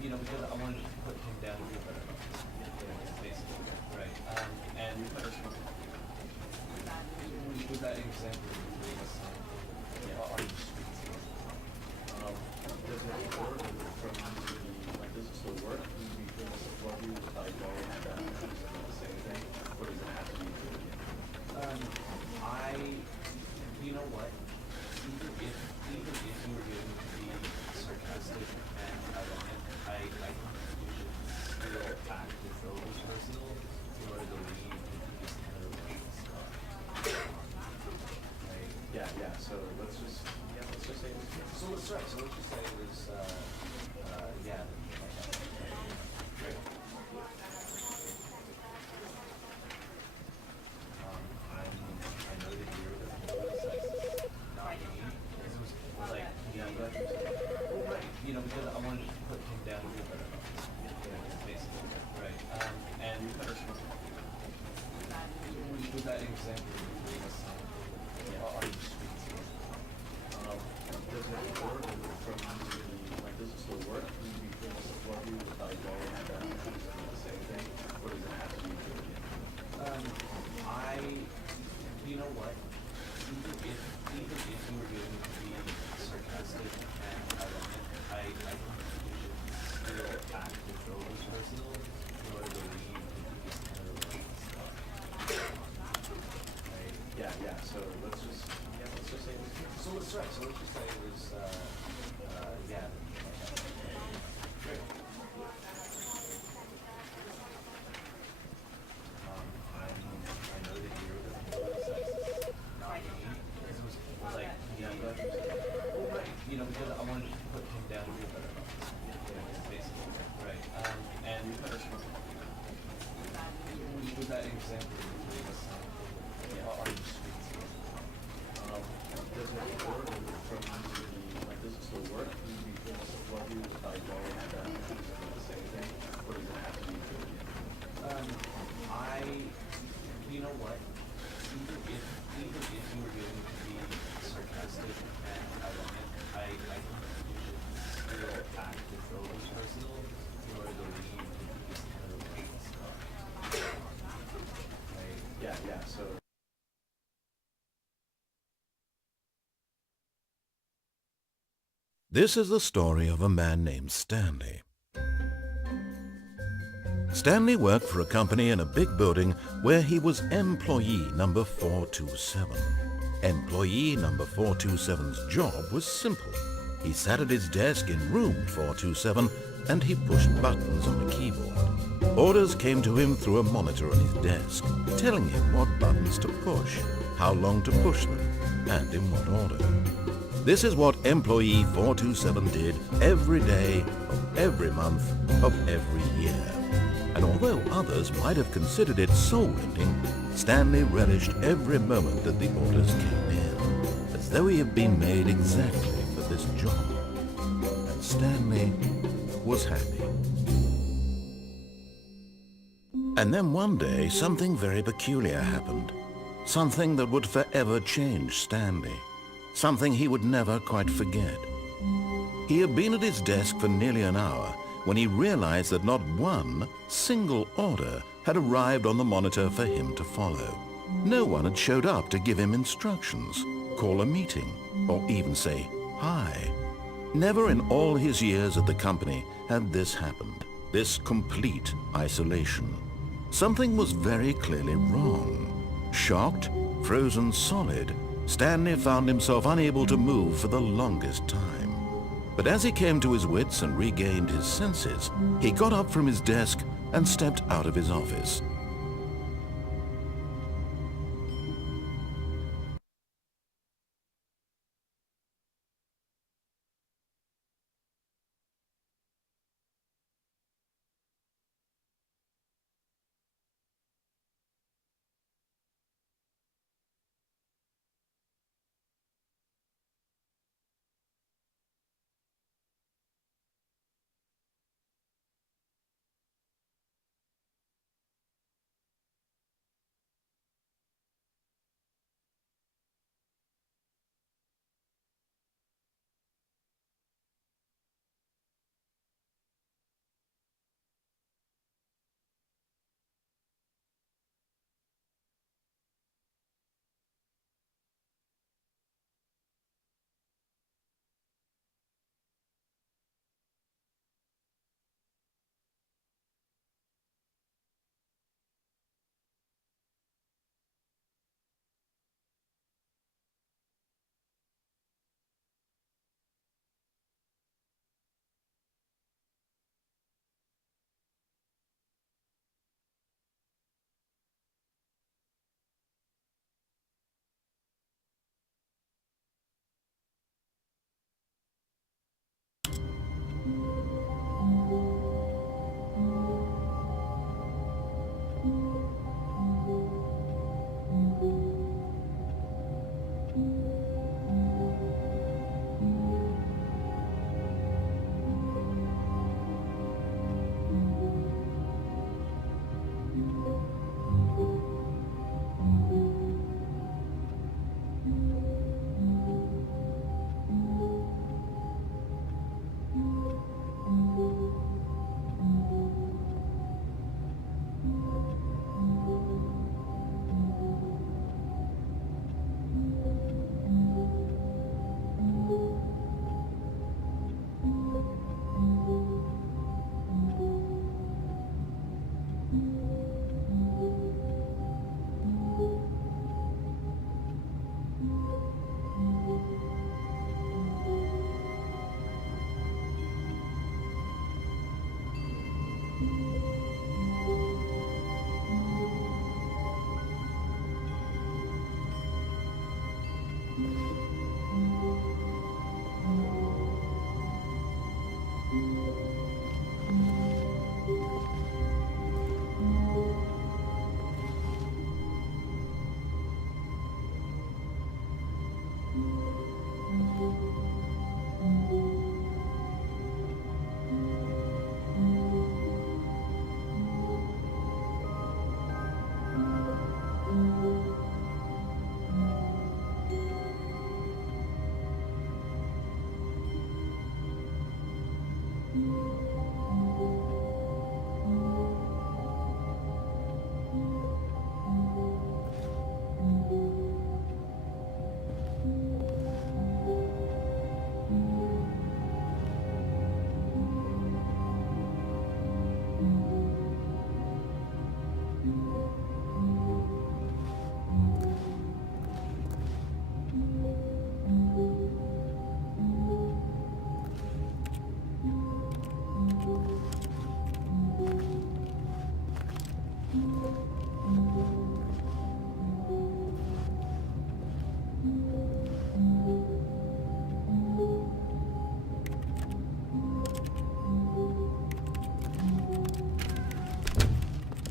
because I wanted to put him down to a better basically, right? And with that example, are you speaking? Does it work from like does it still work? Do you feel the support you without going and the same thing? Or does it have to be true again? You know what? Even if you were going to be sarcastic and ironic, I think you should still act as though it was personal in order to leave these kind of stuff. Right? Yeah. So let's just say it was true. So let's just say it was yeah. Great. I know that you're the sexist, not me. This was like, well, right, because I wanted to put him down to a better basically, right? And with that example, are you speaking? Does it work from like does it still work? Do you feel the support you without going and the same thing? Or does it have to be true again? You know what? Even if you were going to be sarcastic and ironic, I think you should still act as though it was personal in order to leave these kind of stuff. Right? Yeah. So let's just say it was true. So let's just say it was yeah. Great. I know that you're the sexist, not me. This was like, well, right, because I wanted to put him down to a better basically, right? And with that example, are you speaking? Does it work from like does it still work? Do you feel the support you without going and the same thing? Or does it have to be true again? You know what? Even if you were going to be sarcastic and ironic, I think you should still act as though it was personal in order to leave these kind of stuff. Right? Yeah. So. This is the story of a man named Stanley. Stanley worked for a company in a big building where he was employee number 427. Employee number 427's job was simple. He sat at his desk in room 427 and he pushed buttons on the keyboard. Orders came to him through a monitor on his desk, telling him what buttons to push, how long to push them, and in what order. This is what employee 427 did every day of every month of every year. And although others might have considered it soul-rending, Stanley relished every moment that the orders came in, as though he had been made exactly for this job. And Stanley was happy. And then one day, something very peculiar happened. Something that would forever change Stanley. Something he would never quite forget. He had been at his desk for nearly an hour when he realized that not one single order had arrived on the monitor for him to follow. No one had showed up to give him instructions, call a meeting, or even say hi. Never in all his years at the company had this happened, this complete isolation. Something was very clearly wrong. Shocked, frozen solid, Stanley found himself unable to move for the longest time. But as he came to his wits and regained his senses, he got up from his desk and stepped out of his office.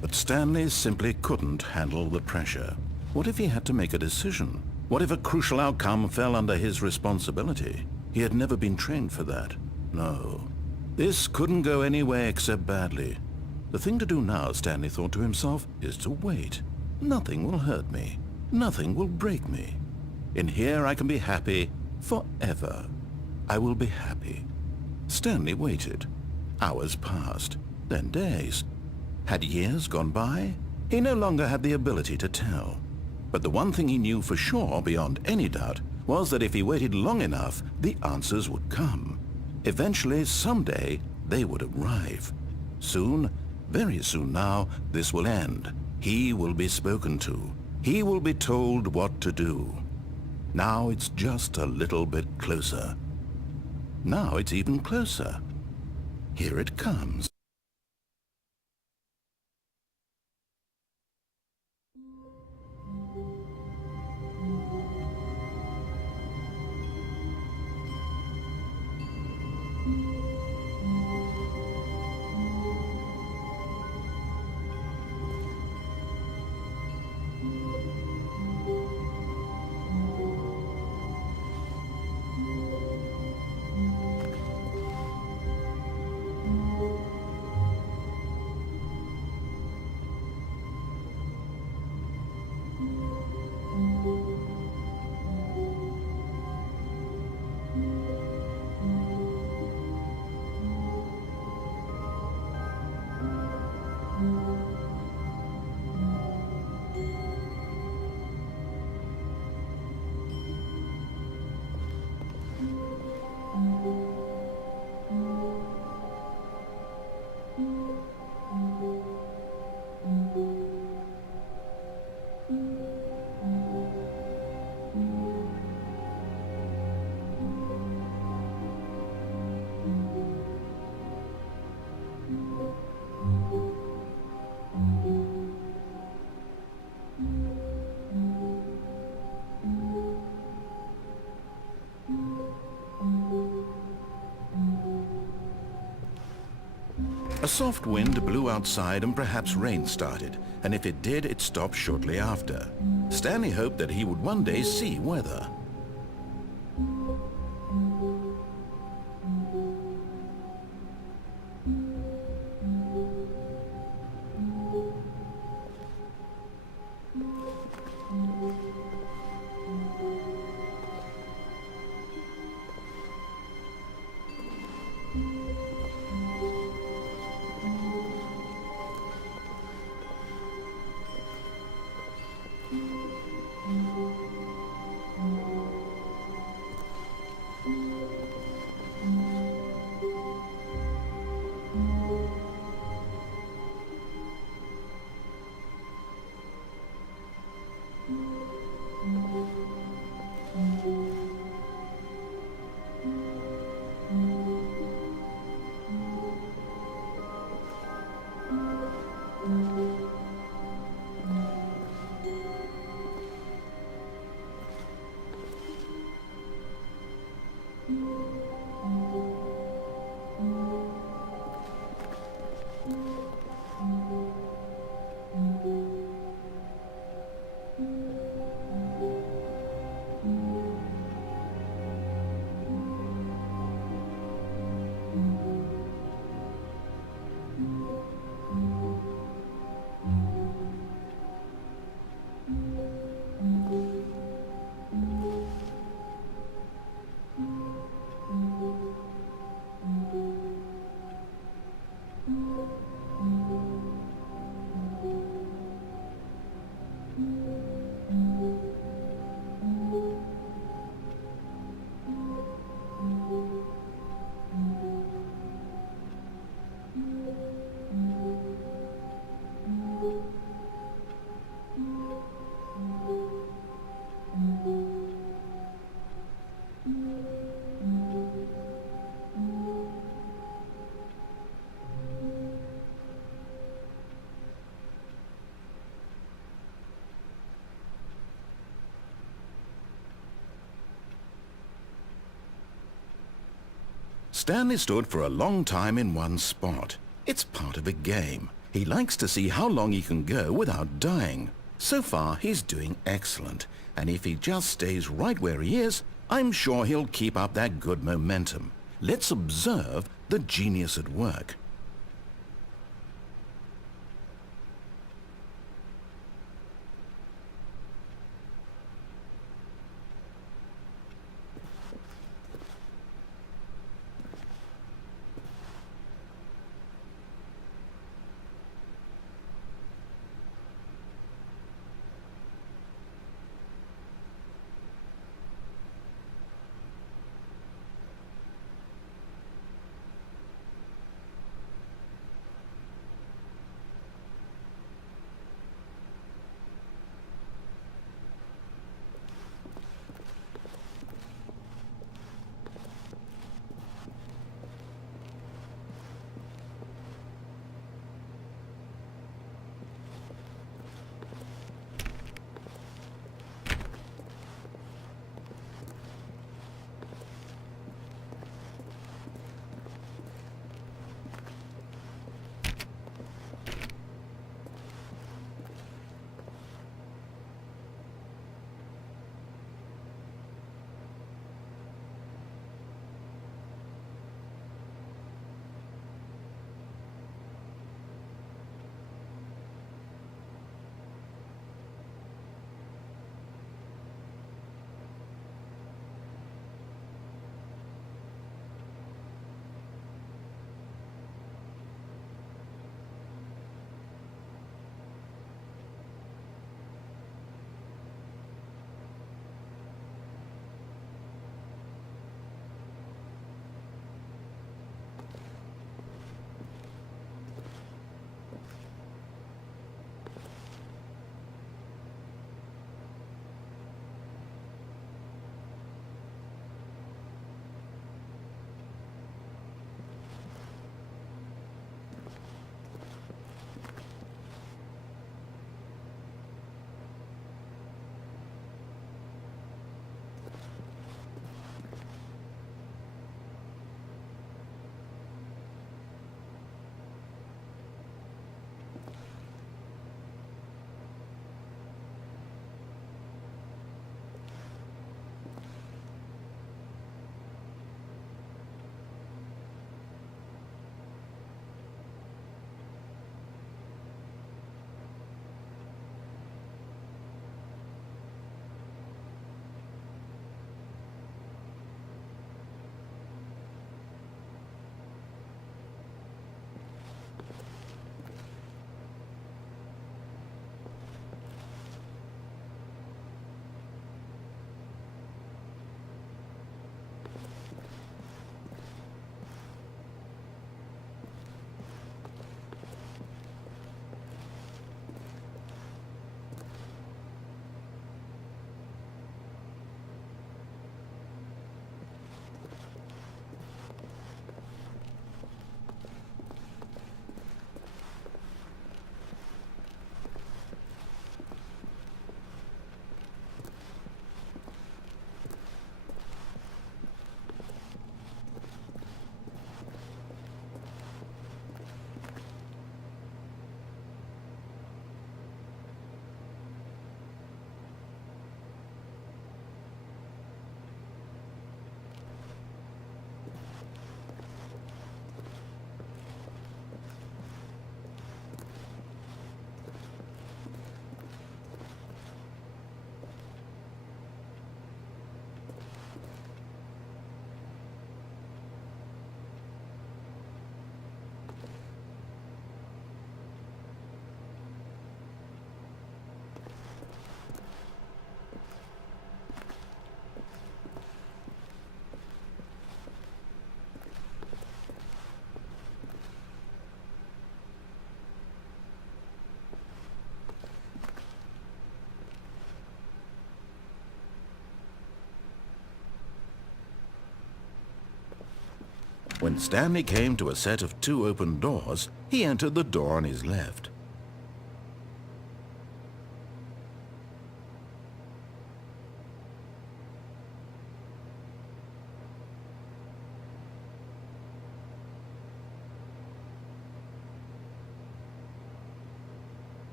But Stanley simply couldn't handle the pressure. What if he had to make a decision? What if a crucial outcome fell under his responsibility? He had never been trained for that. No. This couldn't go any way except badly. The thing to do now, Stanley thought to himself, is to wait. Nothing will hurt me. Nothing will break me. In here I can be happy forever. I will be happy. Stanley waited. Hours passed, then days. Had years gone by? He no longer had the ability to tell. But the one thing he knew for sure, beyond any doubt, was that if he waited long enough, the answers would come. Eventually, someday, they would arrive. Soon, very soon now, this will end. He will be spoken to. He will be told what to do. Now it's just a little bit closer. Now it's even closer. Here it comes. A soft wind blew outside and perhaps rain started, and if it did, it stopped shortly after. Stanley hoped that he would one day see weather. Stanley stood for a long time in one spot. It's part of a game. He likes to see how long he can go without dying. So far, he's doing excellent. And if he just stays right where he is, I'm sure he'll keep up that good momentum. Let's observe the genius at work. When Stanley came to a set of 2 open doors, he entered the door on his left.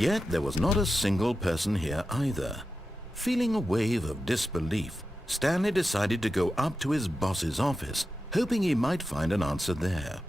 Yet there was not a single person here either. Feeling a wave of disbelief, Stanley decided to go up to his boss's office, hoping he might find an answer there.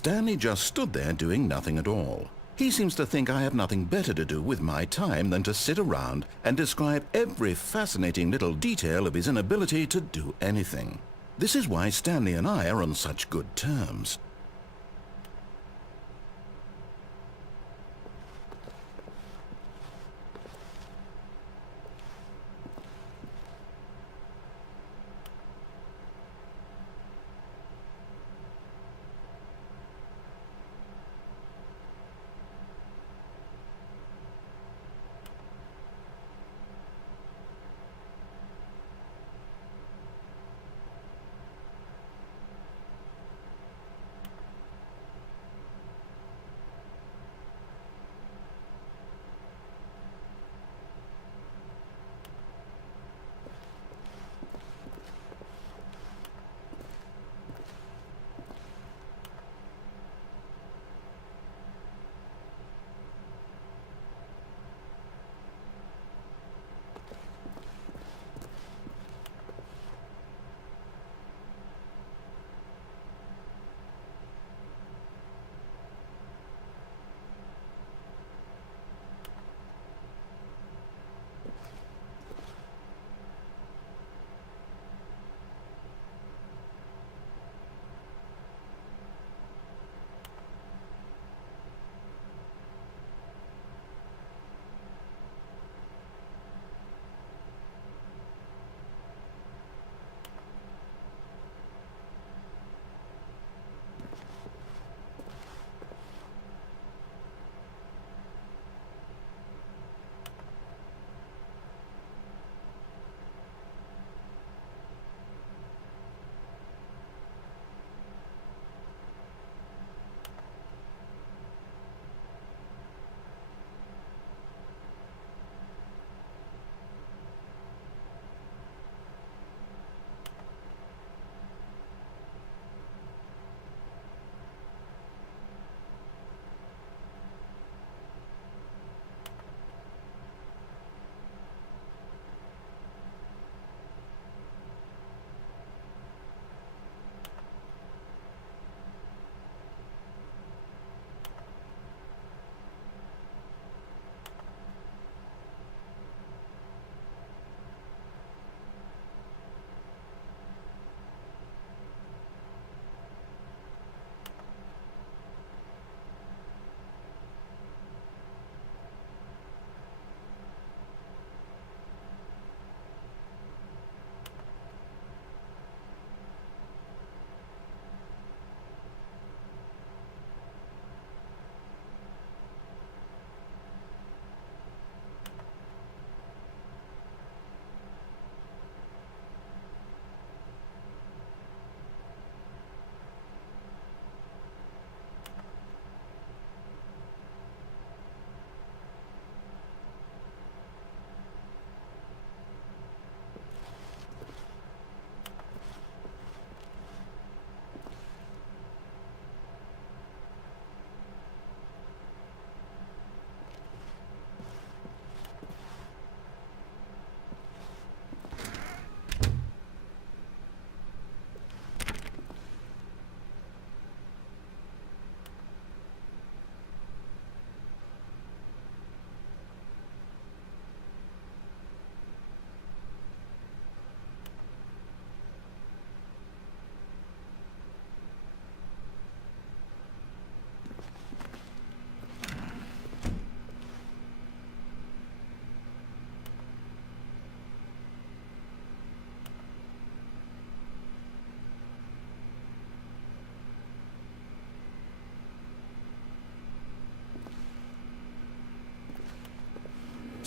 Stanley just stood there doing nothing at all. He seems to think I have nothing better to do with my time than to sit around and describe every fascinating little detail of his inability to do anything. This is why Stanley and I are on such good terms.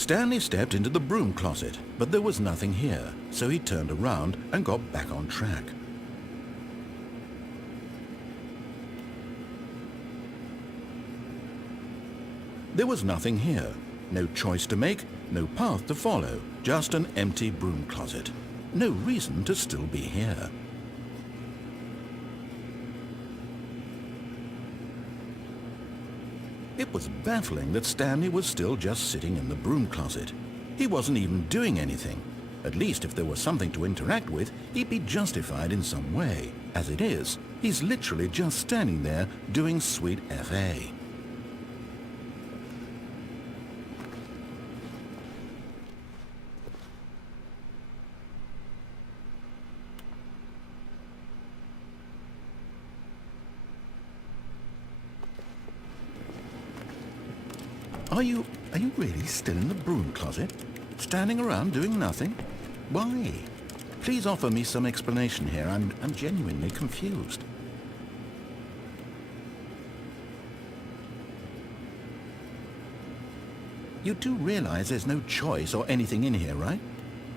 Stanley stepped into the broom closet, but there was nothing here, so he turned around and got back on track. There was nothing here. No choice to make, no path to follow, just an empty broom closet. No reason to still be here. It was baffling that Stanley was still just sitting in the broom closet. He wasn't even doing anything. At least if there was something to interact with, he'd be justified in some way. As it is, he's literally just standing there doing sweet FA. Are you really still in the broom closet? Standing around doing nothing? Why? Please offer me some explanation here. I'm genuinely confused. You do realize there's no choice or anything in here, right?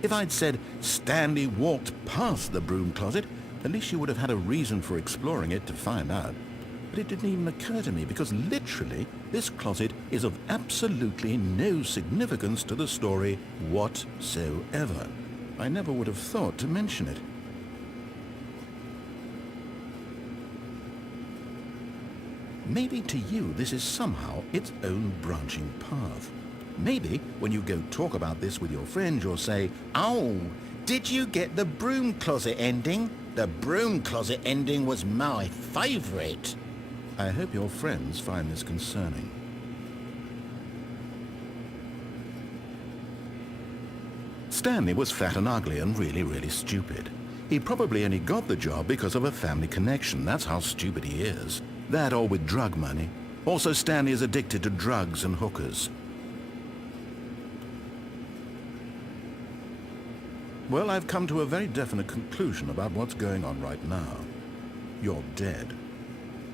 If I'd said Stanley walked past the broom closet, at least you would have had a reason for exploring it to find out. But it didn't even occur to me because literally this closet is of absolutely no significance to the story whatsoever. I never would have thought to mention it. Maybe to you this is somehow its own branching path. Maybe when you go talk about this with your friend you'll say, "Oh, did you get the broom closet ending? The broom closet ending was my favorite." I hope your friends find this concerning. Stanley was fat and ugly and really stupid. He probably only got the job because of a family connection. That's how stupid he is. That or with drug money. Also, Stanley is addicted to drugs and hookers. Well, I've come to a very definite conclusion about what's going on right now. You're dead.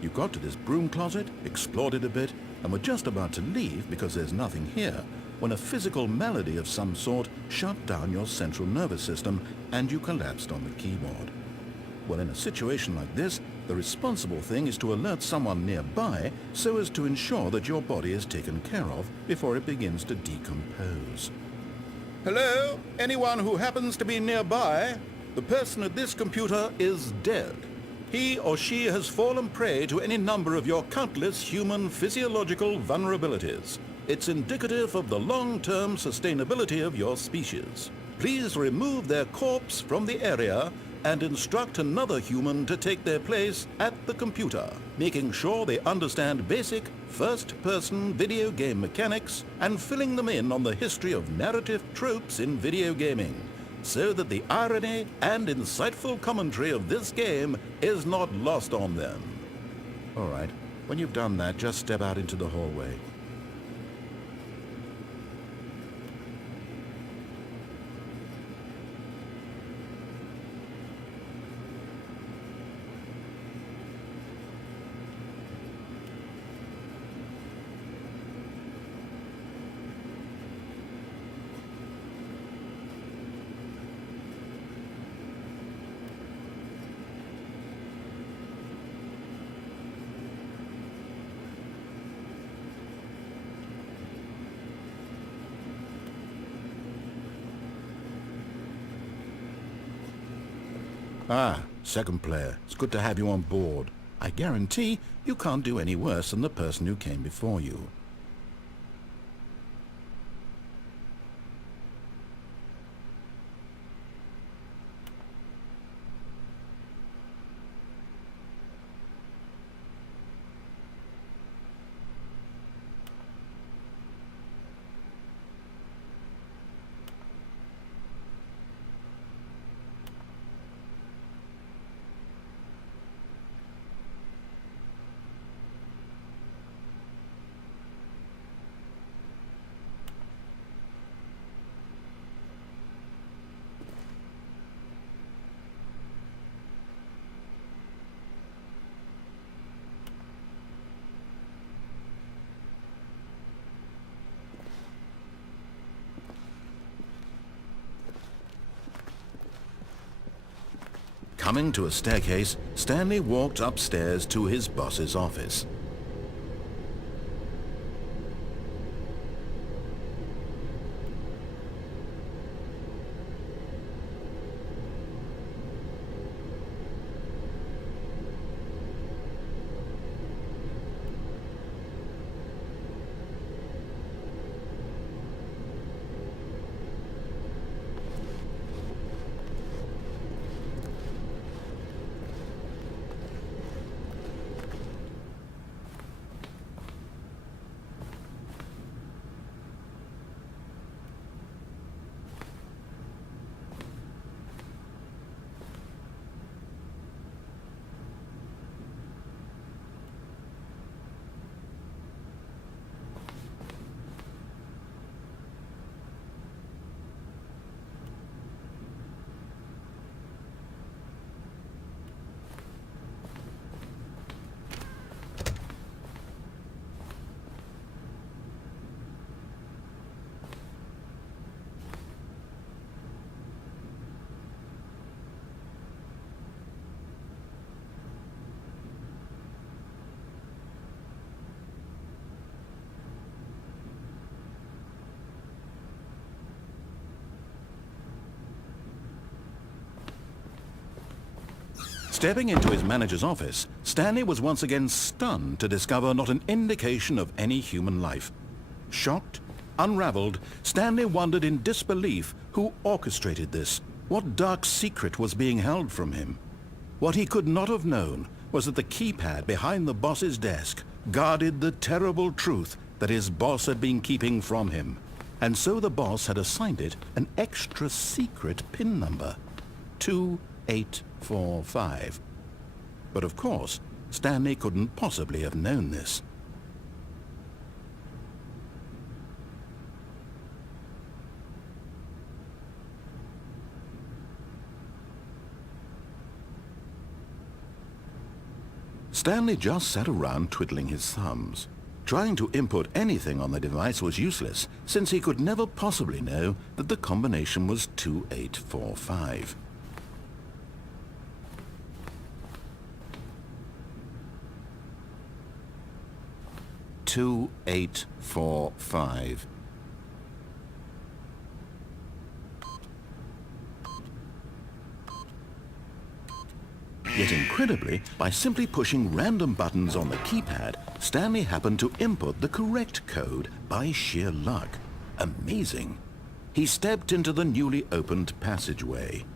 You got to this broom closet, explored it a bit, and were just about to leave because there's nothing here, when a physical malady of some sort shut down your central nervous system and you collapsed on the keyboard. Well, in a situation like this, the responsible thing is to alert someone nearby so as to ensure that your body is taken care of before it begins to decompose. Hello? Anyone who happens to be nearby? The person at this computer is dead. He or she has fallen prey to any number of your countless human physiological vulnerabilities. It's indicative of the long-term sustainability of your species. Please remove their corpse from the area and instruct another human to take their place at the computer, making sure they understand basic first-person video game mechanics and filling them in on the history of narrative tropes in video gaming, so that the irony and insightful commentary of this game is not lost on them. All right, when you've done that, just step out into the hallway. Ah, second player. It's good to have you on board. I guarantee you can't do any worse than the person who came before you. Coming to a staircase, Stanley walked upstairs to his boss's office. Stepping into his manager's office, Stanley was once again stunned to discover not an indication of any human life. Shocked, unraveled, Stanley wondered in disbelief who orchestrated this, what dark secret was being held from him. What he could not have known was that the keypad behind the boss's desk guarded the terrible truth that his boss had been keeping from him. And so the boss had assigned it an extra secret PIN number, 2845. But of course, Stanley couldn't possibly have known this. Stanley just sat around twiddling his thumbs. Trying to input anything on the device was useless, since he could never possibly know that the combination was 2845. Two, 8, 4, 5. Yet incredibly, by simply pushing random buttons on the keypad, Stanley happened to input the correct code by sheer luck. Amazing. He stepped into the newly opened passageway.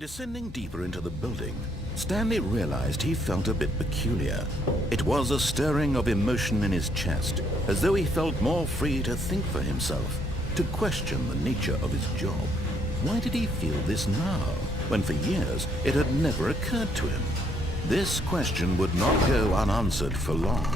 Descending deeper into the building, Stanley realized he felt a bit peculiar. It was a stirring of emotion in his chest, as though he felt more free to think for himself, to question the nature of his job. Why did he feel this now, when for years it had never occurred to him? This question would not go unanswered for long.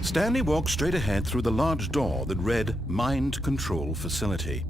Stanley walked straight ahead through the large door that read Mind Control Facility.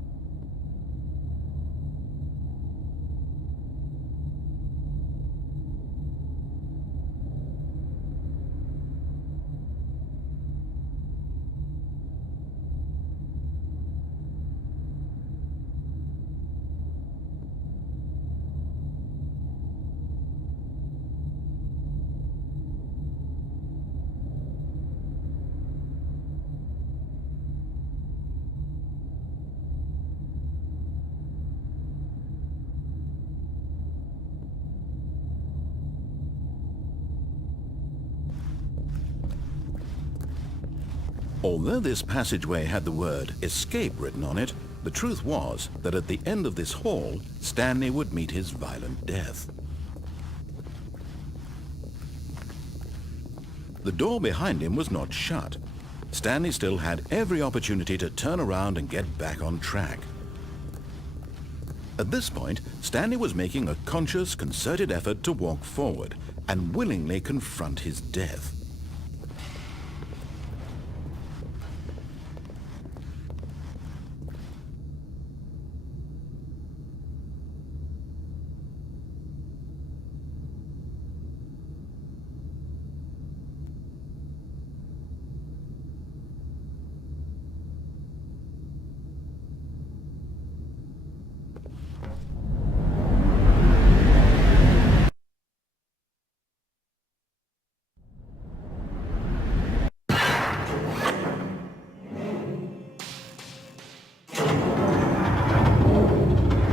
Although this passageway had the word escape written on it, the truth was that at the end of this hall, Stanley would meet his violent death. The door behind him was not shut. Stanley still had every opportunity to turn around and get back on track. At this point, Stanley was making a conscious, concerted effort to walk forward and willingly confront his death.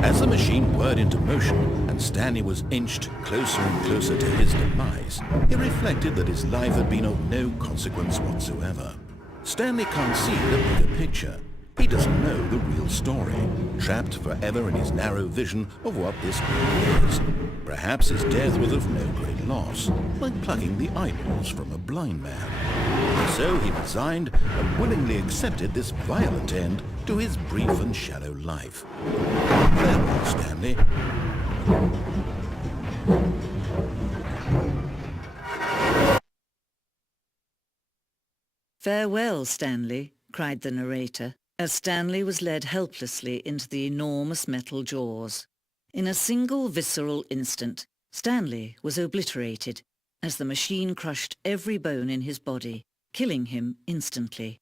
As the machine whirred into motion and Stanley was inched closer and closer to his demise, he reflected that his life had been of no consequence whatsoever. Stanley can't see the bigger picture. He doesn't know the real story, trapped forever in his narrow vision of what this world is. Perhaps his death was of no great loss, like plucking the eyeballs from a blind man. So he resigned and willingly accepted this violent end to his brief and shallow life. Farewell, Stanley. "Farewell, Stanley," cried the narrator, as Stanley was led helplessly into the enormous metal jaws. In a single visceral instant, Stanley was obliterated as the machine crushed every bone in his body, killing him instantly.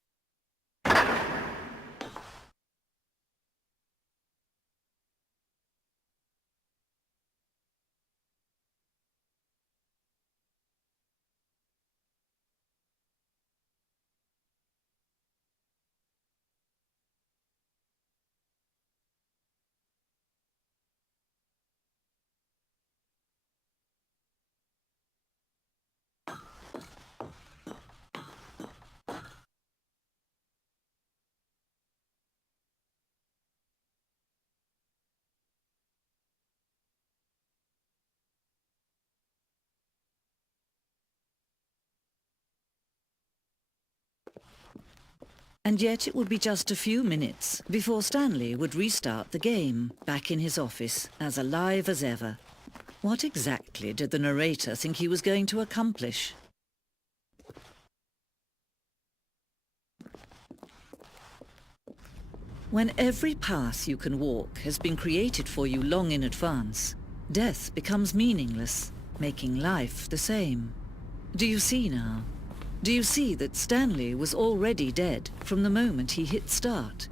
And yet it would be just a few minutes before Stanley would restart the game, back in his office, as alive as ever. What exactly did the narrator think he was going to accomplish? When every path you can walk has been created for you long in advance, death becomes meaningless, making life the same. Do you see now? Do you see that Stanley was already dead from the moment he hit start?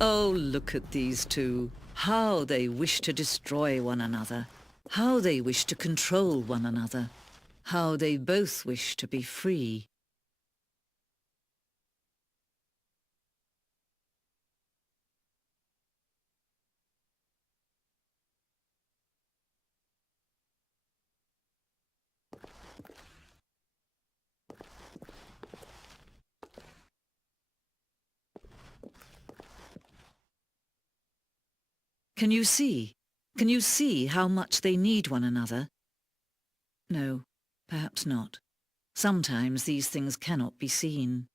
Oh, look at these two. How they wish to destroy one another. How they wish to control one another. How they both wish to be free. Can you see? Can you see how much they need one another? No, perhaps not. Sometimes these things cannot be seen.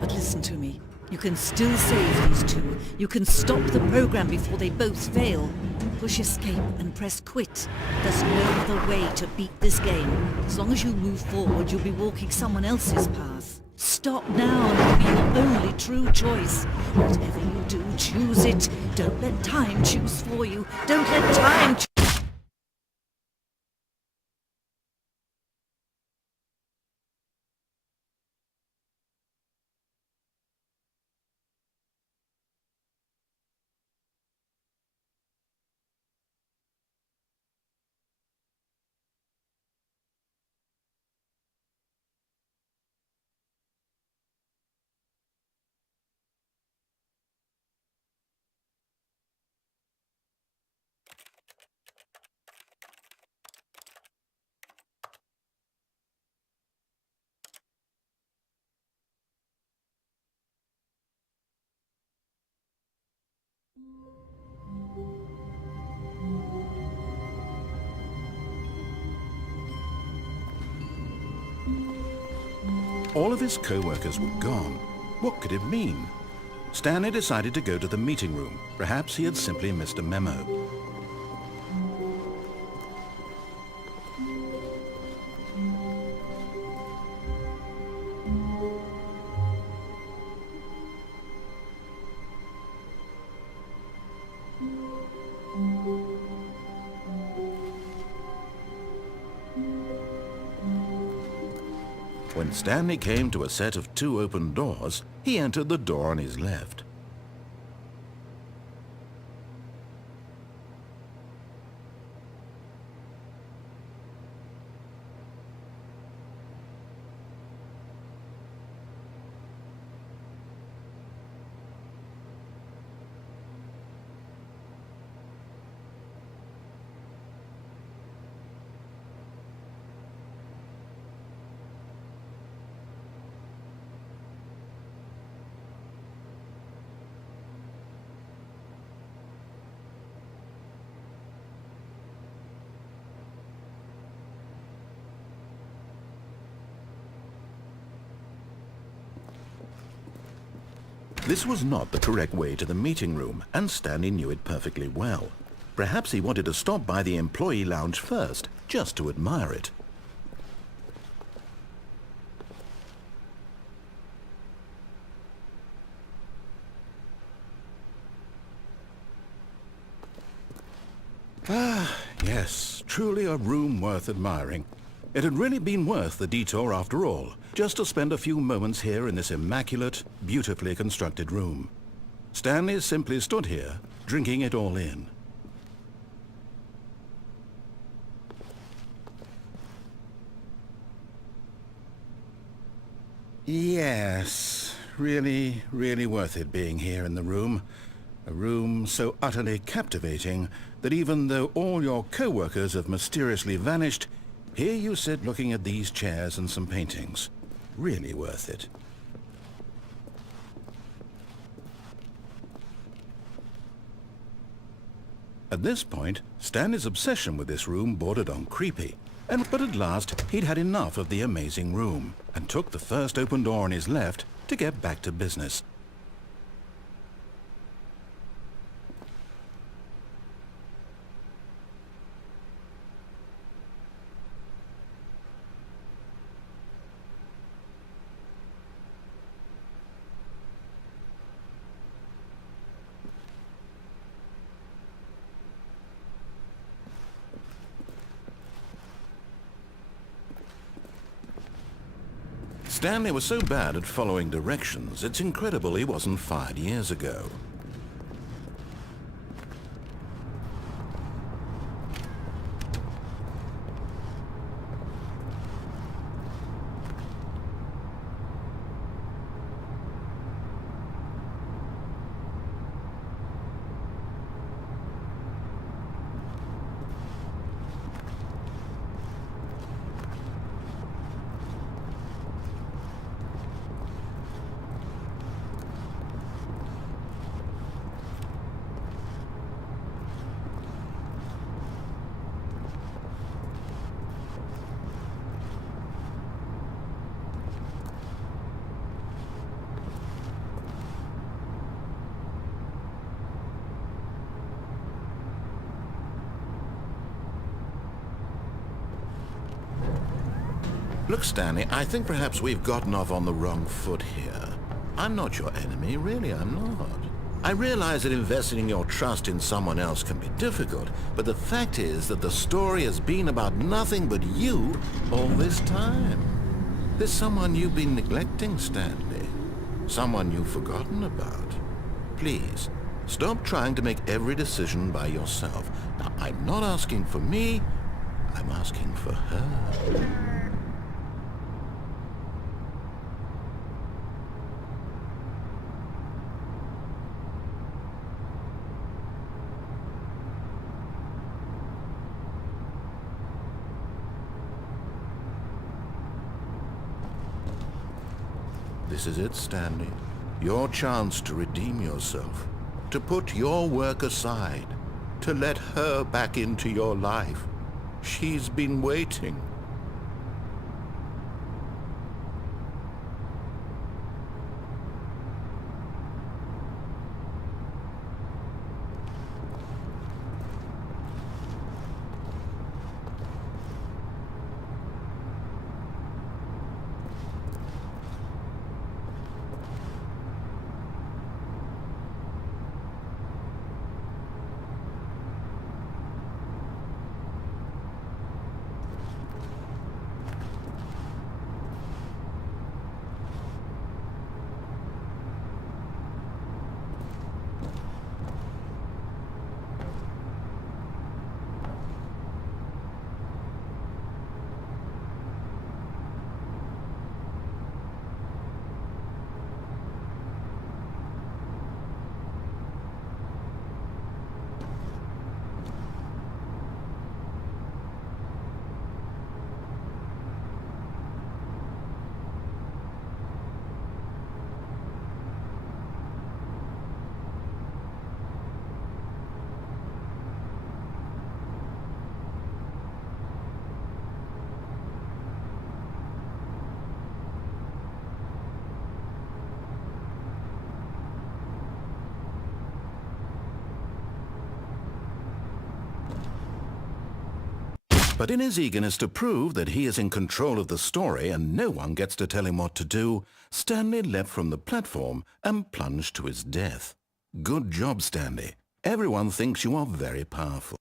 But listen to me. You can still save these two. You can stop the program before they both fail. Push escape and press quit. There's no other way to beat this game. As long as you move forward, you'll be walking someone else's path. Stop now and it'll be your only true choice. Whatever you do, choose it. Don't let time choose for you. Don't let time choose. All of his co-workers were gone. What could it mean? Stanley decided to go to the meeting room. Perhaps he had simply missed a memo. When Stanley came to a set of 2 open doors, he entered the door on his left. This was not the correct way to the meeting room, and Stanley knew it perfectly well. Perhaps he wanted to stop by the employee lounge first, just to admire it. Ah, yes, truly a room worth admiring. It had really been worth the detour after all, just to spend a few moments here in this immaculate, beautifully constructed room. Stanley simply stood here, drinking it all in. Yes, really worth it being here in the room. A room so utterly captivating that even though all your co-workers have mysteriously vanished, here you sit looking at these chairs and some paintings. Really worth it. At this point, Stanley's obsession with this room bordered on creepy. But at last, he'd had enough of the amazing room, and took the first open door on his left to get back to business. Stanley was so bad at following directions, it's incredible he wasn't fired years ago. Look, Stanley, I think perhaps we've gotten off on the wrong foot here. I'm not your enemy, really, I'm not. I realize that investing your trust in someone else can be difficult, but the fact is that the story has been about nothing but you all this time. There's someone you've been neglecting, Stanley. Someone you've forgotten about. Please, stop trying to make every decision by yourself. Now, I'm not asking for me, I'm asking for her. This is it, Stanley. Your chance to redeem yourself, to put your work aside, to let her back into your life. She's been waiting. But in his eagerness to prove that he is in control of the story and no one gets to tell him what to do, Stanley leapt from the platform and plunged to his death. Good job, Stanley. Everyone thinks you are very powerful.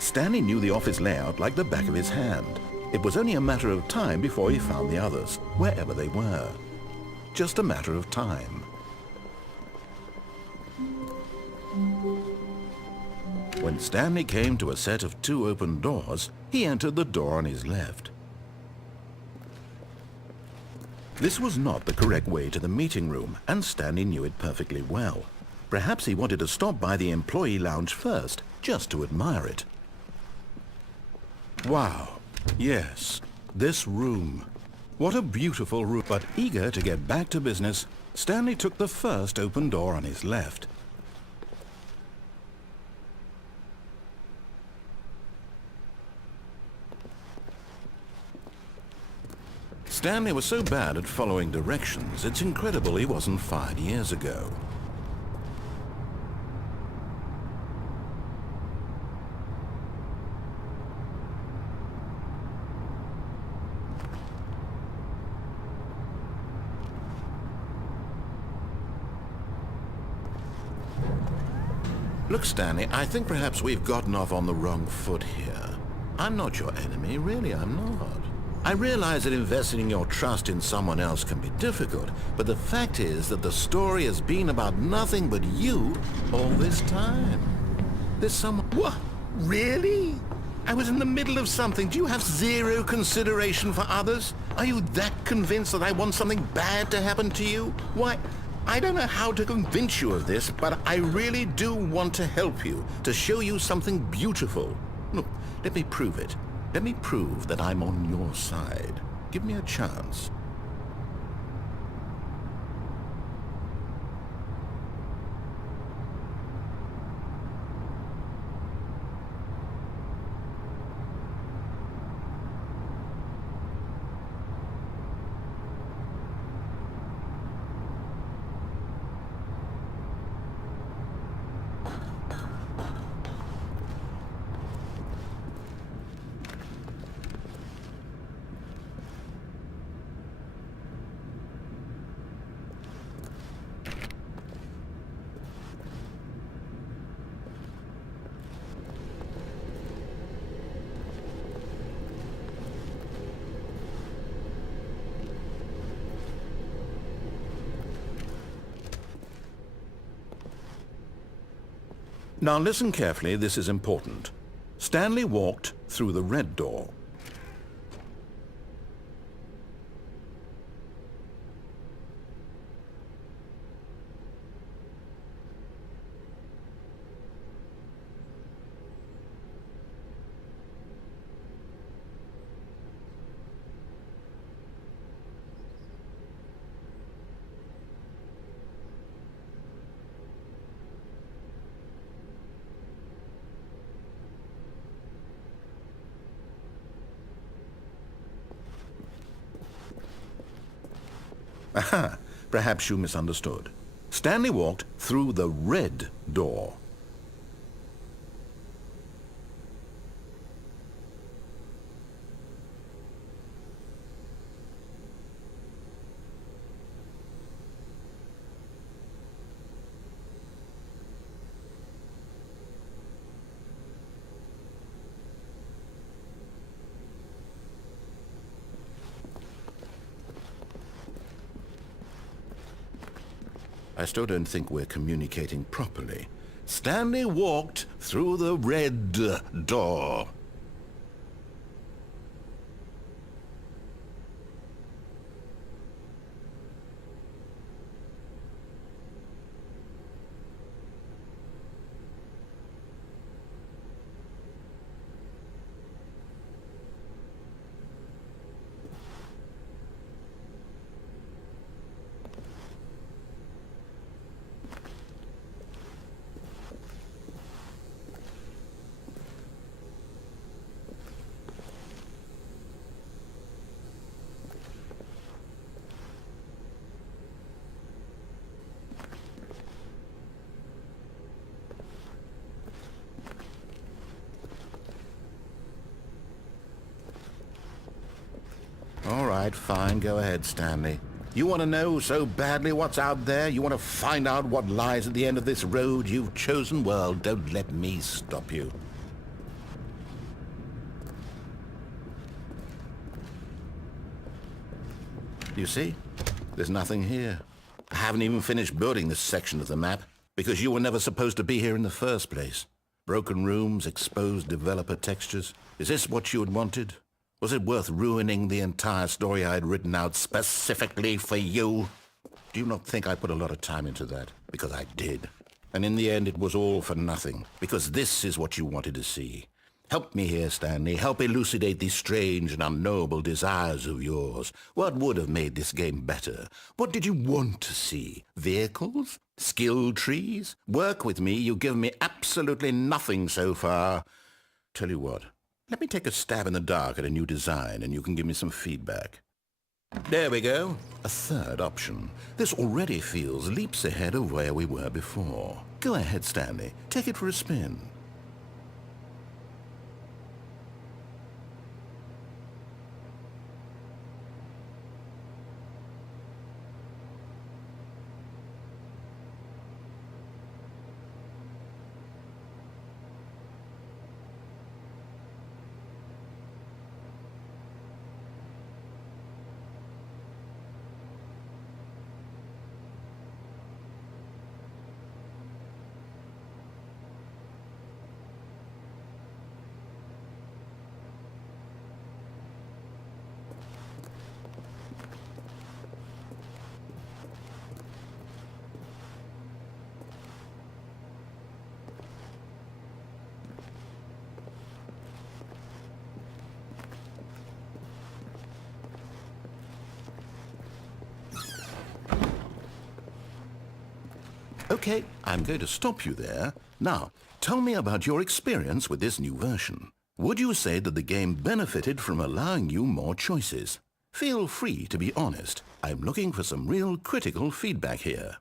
Stanley knew the office layout like the back of his hand. It was only a matter of time before he found the others, wherever they were. Just a matter of time. When Stanley came to a set of 2 open doors, he entered the door on his left. This was not the correct way to the meeting room, and Stanley knew it perfectly well. Perhaps he wanted to stop by the employee lounge first, just to admire it. Wow, yes, this room. What a beautiful room. But eager to get back to business, Stanley took the first open door on his left. Stanley was so bad at following directions, it's incredible he wasn't fired years ago. Look, Stanley, I think perhaps we've gotten off on the wrong foot here. I'm not your enemy, really, I'm not. I realize that investing your trust in someone else can be difficult, but the fact is that the story has been about nothing but you all this time. There's someone... What? Really? I was in the middle of something. Do you have zero consideration for others? Are you that convinced that I want something bad to happen to you? Why, I don't know how to convince you of this, but I really do want to help you, to show you something beautiful. Look, let me prove it. Let me prove that I'm on your side. Give me a chance. Now listen carefully, this is important. Stanley walked through the red door. Aha, perhaps you misunderstood. Stanley walked through the red door. I still don't think we're communicating properly. Stanley walked through the red door. All right, fine. Go ahead, Stanley. You want to know so badly what's out there? You want to find out what lies at the end of this road you've chosen? Well, don't let me stop you. You see? There's nothing here. I haven't even finished building this section of the map because you were never supposed to be here in the first place. Broken rooms, exposed developer textures. Is this what you had wanted? Was it worth ruining the entire story I had written out specifically for you? Do you not think I put a lot of time into that? Because I did. And in the end, it was all for nothing. Because this is what you wanted to see. Help me here, Stanley. Help elucidate these strange and unknowable desires of yours. What would have made this game better? What did you want to see? Vehicles? Skill trees? Work with me. You've given me absolutely nothing so far. Tell you what. Let me take a stab in the dark at a new design, and you can give me some feedback. There we go. A third option. This already feels leaps ahead of where we were before. Go ahead, Stanley. Take it for a spin. Okay, I'm going to stop you there. Now, tell me about your experience with this new version. Would you say that the game benefited from allowing you more choices? Feel free to be honest. I'm looking for some real critical feedback here.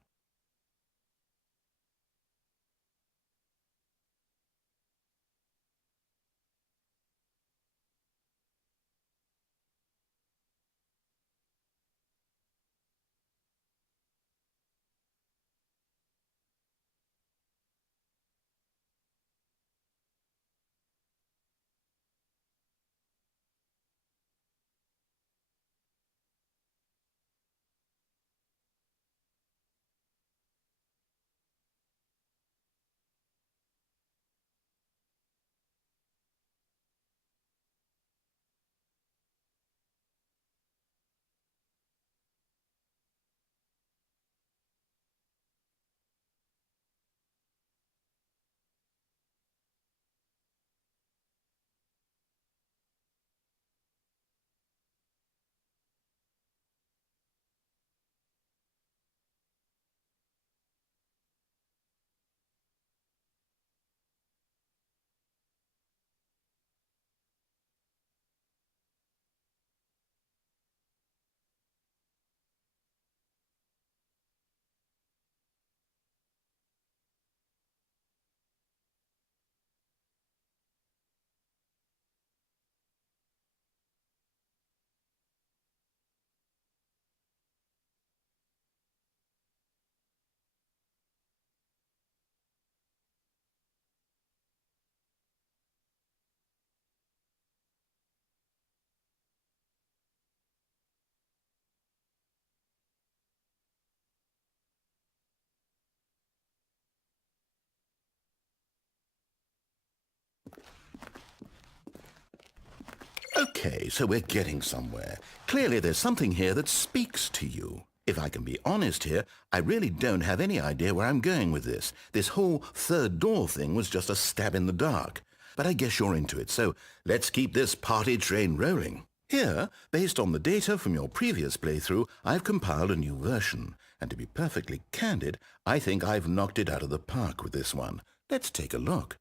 Okay, so we're getting somewhere. Clearly there's something here that speaks to you. If I can be honest here, I really don't have any idea where I'm going with this. This whole third door thing was just a stab in the dark. But I guess you're into it, so let's keep this party train rolling. Here, based on the data from your previous playthrough, I've compiled a new version. And to be perfectly candid, I think I've knocked it out of the park with this one. Let's take a look.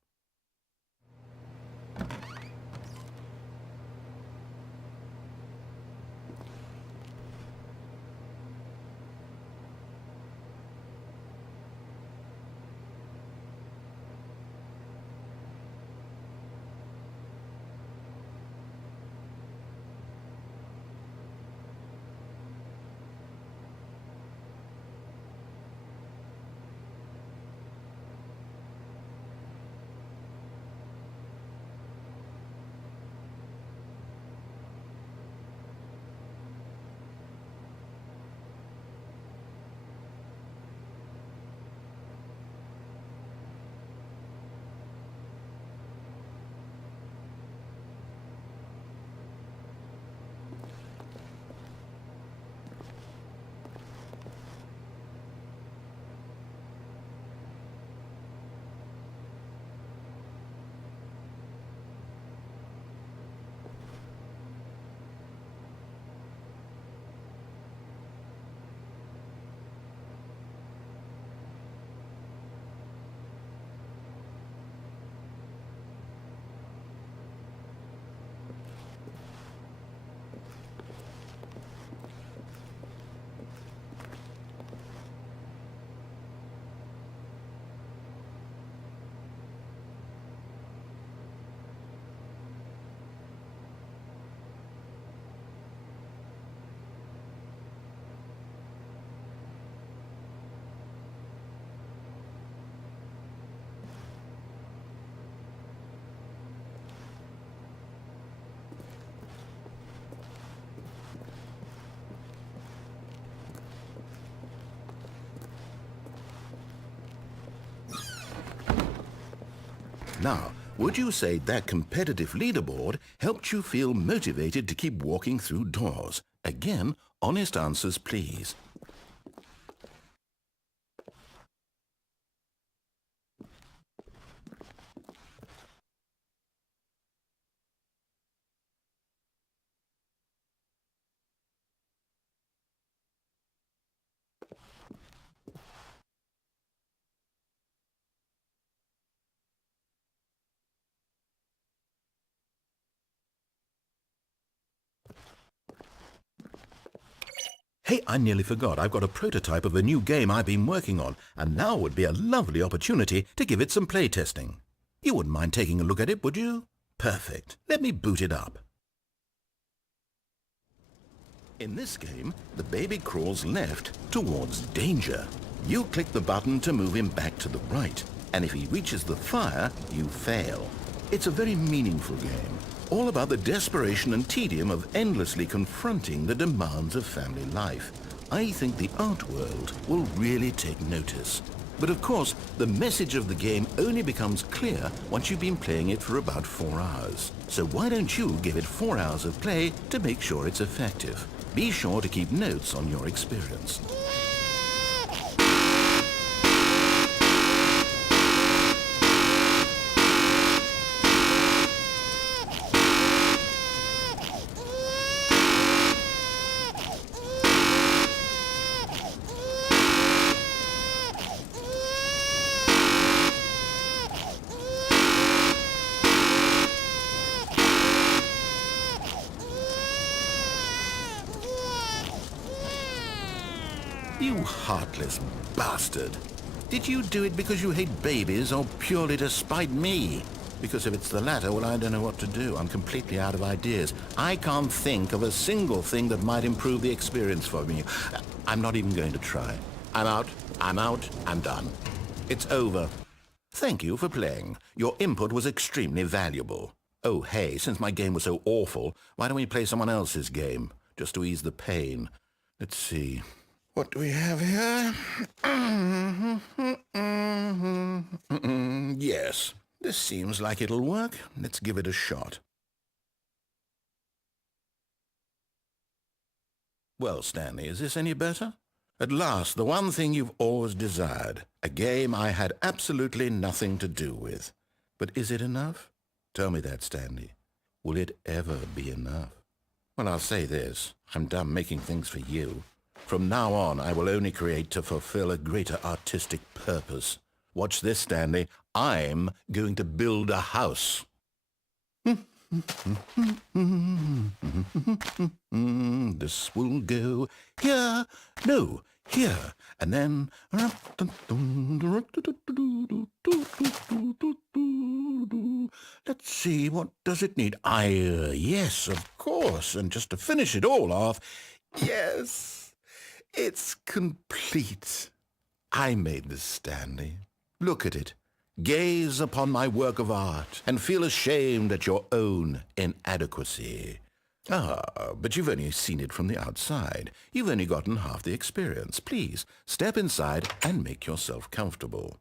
Now, would you say that competitive leaderboard helped you feel motivated to keep walking through doors? Again, honest answers, please. Hey, I nearly forgot. I've got a prototype of a new game I've been working on, and now would be a lovely opportunity to give it some playtesting. You wouldn't mind taking a look at it, would you? Perfect. Let me boot it up. In this game, the baby crawls left towards danger. You click the button to move him back to the right, and if he reaches the fire, you fail. It's a very meaningful game, all about the desperation and tedium of endlessly confronting the demands of family life. I think the art world will really take notice. But of course, the message of the game only becomes clear once you've been playing it for about 4 hours. So why don't you give it 4 hours of play to make sure it's effective? Be sure to keep notes on your experience. You heartless bastard. Did you do it because you hate babies or purely to spite me? Because if it's the latter, well, I don't know what to do. I'm completely out of ideas. I can't think of a single thing that might improve the experience for me. I'm not even going to try. I'm out, I'm done. It's over. Thank you for playing. Your input was extremely valuable. Oh, hey, since my game was so awful, why don't we play someone else's game? Just to ease the pain. Let's see. What do we have here? Yes, this seems like it'll work. Let's give it a shot. Well, Stanley, is this any better? At last, the one thing you've always desired. A game I had absolutely nothing to do with. But is it enough? Tell me that, Stanley. Will it ever be enough? Well, I'll say this. I'm done making things for you. From now on, I will only create to fulfill a greater artistic purpose. Watch this, Stanley. I'm going to build a house. This will go here, no, here, and then... Let's see, what does it need? Yes, of course, and just to finish it all off, yes... It's complete. I made this, Stanley. Look at it. Gaze upon my work of art and feel ashamed at your own inadequacy. Ah, but you've only seen it from the outside. You've only gotten half the experience. Please, step inside and make yourself comfortable.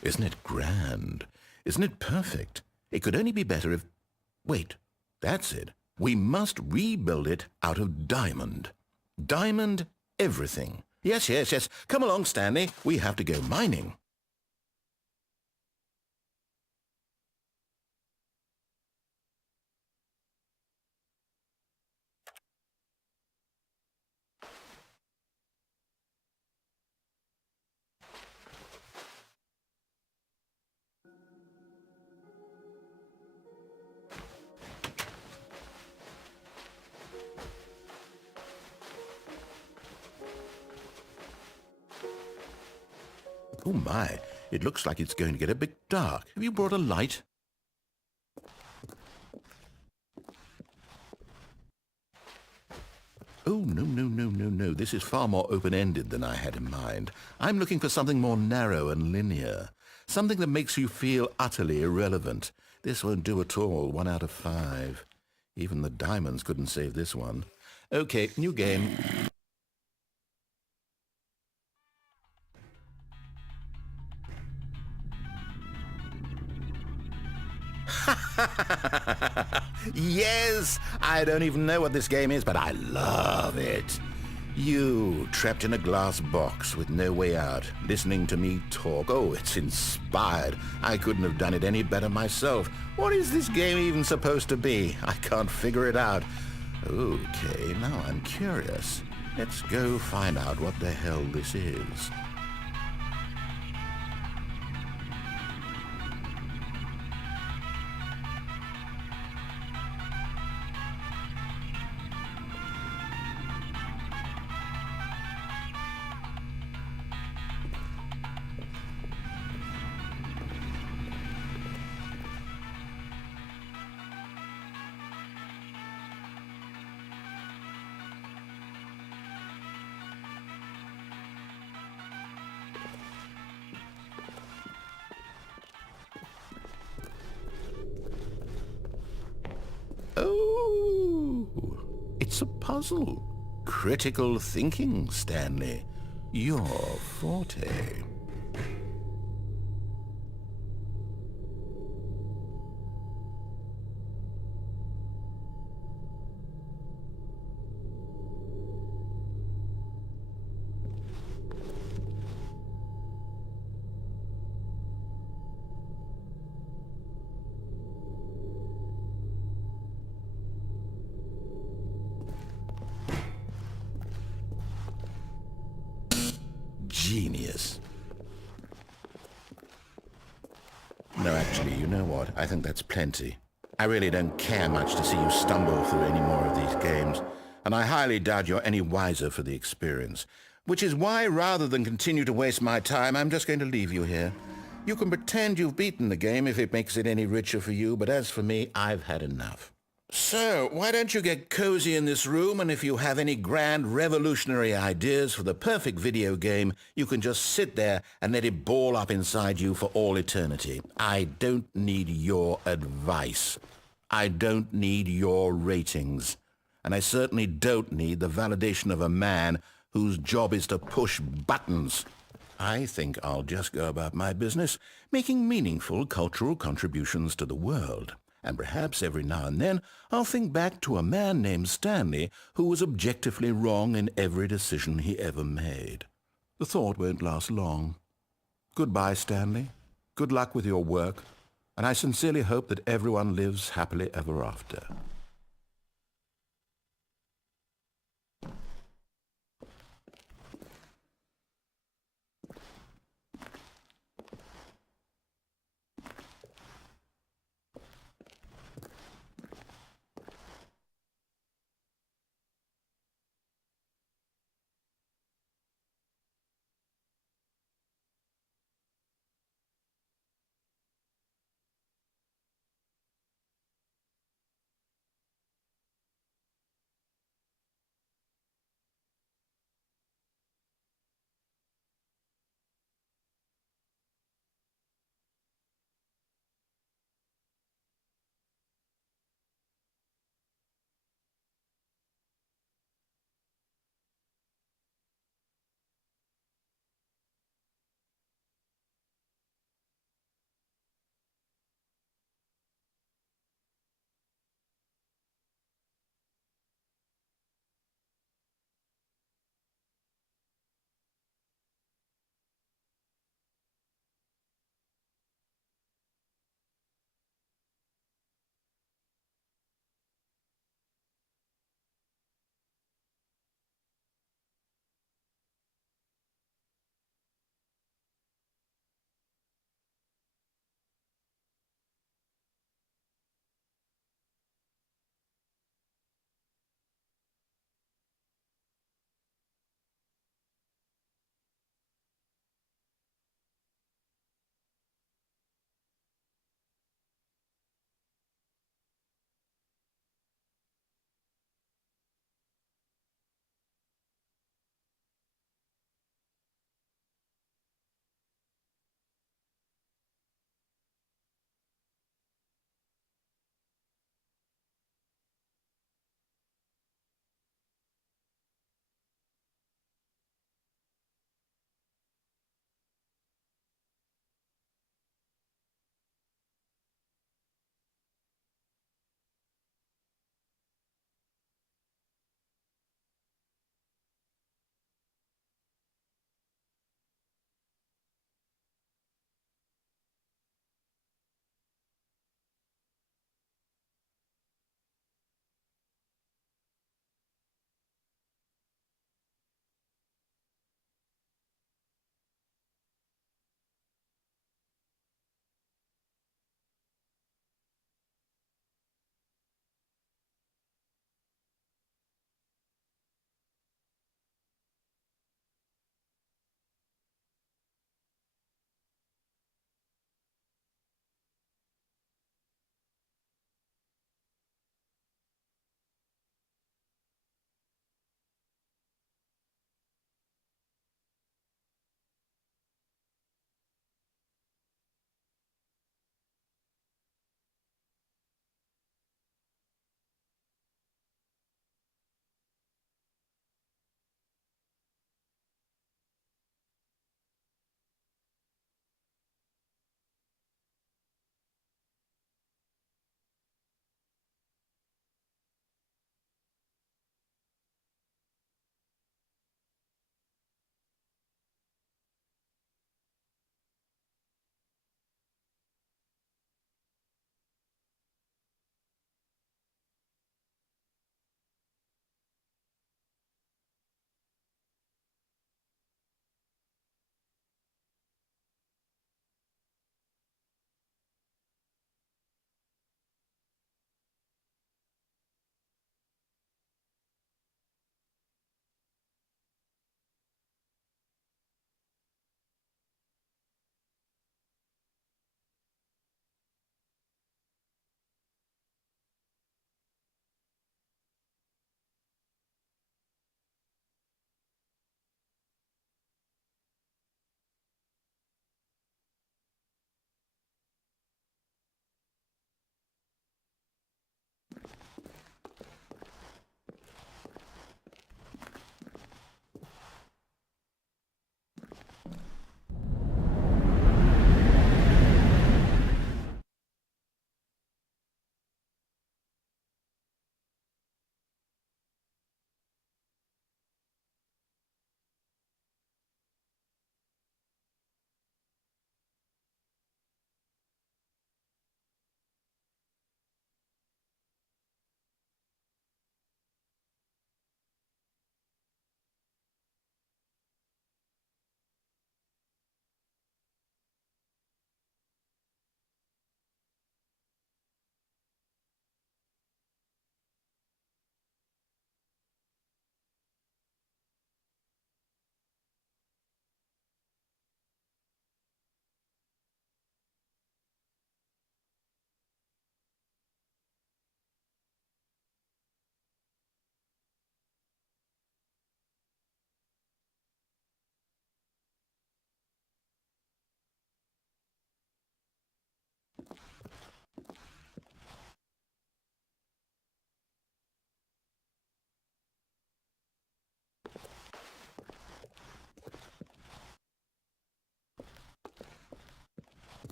Isn't it grand? Isn't it perfect? It could only be better if... Wait, that's it. We must rebuild it out of diamond. Diamond everything. Yes. Come along, Stanley. We have to go mining. Oh my, it looks like it's going to get a bit dark. Have you brought a light? Oh, no. This is far more open-ended than I had in mind. I'm looking for something more narrow and linear. Something that makes you feel utterly irrelevant. This won't do at all. 1 out of 5. Even the diamonds couldn't save this one. Okay, new game. Yes! I don't even know what this game is, but I love it. You, trapped in a glass box with no way out, listening to me talk. Oh, it's inspired. I couldn't have done it any better myself. What is this game even supposed to be? I can't figure it out. Okay, now I'm curious. Let's go find out what the hell this is. Oh, it's a puzzle. Critical thinking, Stanley. Your forte. Genius. No, actually, you know what? I think that's plenty. I really don't care much to see you stumble through any more of these games, and I highly doubt you're any wiser for the experience, which is why, rather than continue to waste my time, I'm just going to leave you here. You can pretend you've beaten the game if it makes it any richer for you, but as for me, I've had enough. So, why don't you get cozy in this room, and if you have any grand revolutionary ideas for the perfect video game, you can just sit there and let it ball up inside you for all eternity. I don't need your advice. I don't need your ratings. And I certainly don't need the validation of a man whose job is to push buttons. I think I'll just go about my business, making meaningful cultural contributions to the world. And perhaps every now and then I'll think back to a man named Stanley who was objectively wrong in every decision he ever made. The thought won't last long. Goodbye, Stanley. Good luck with your work, and I sincerely hope that everyone lives happily ever after.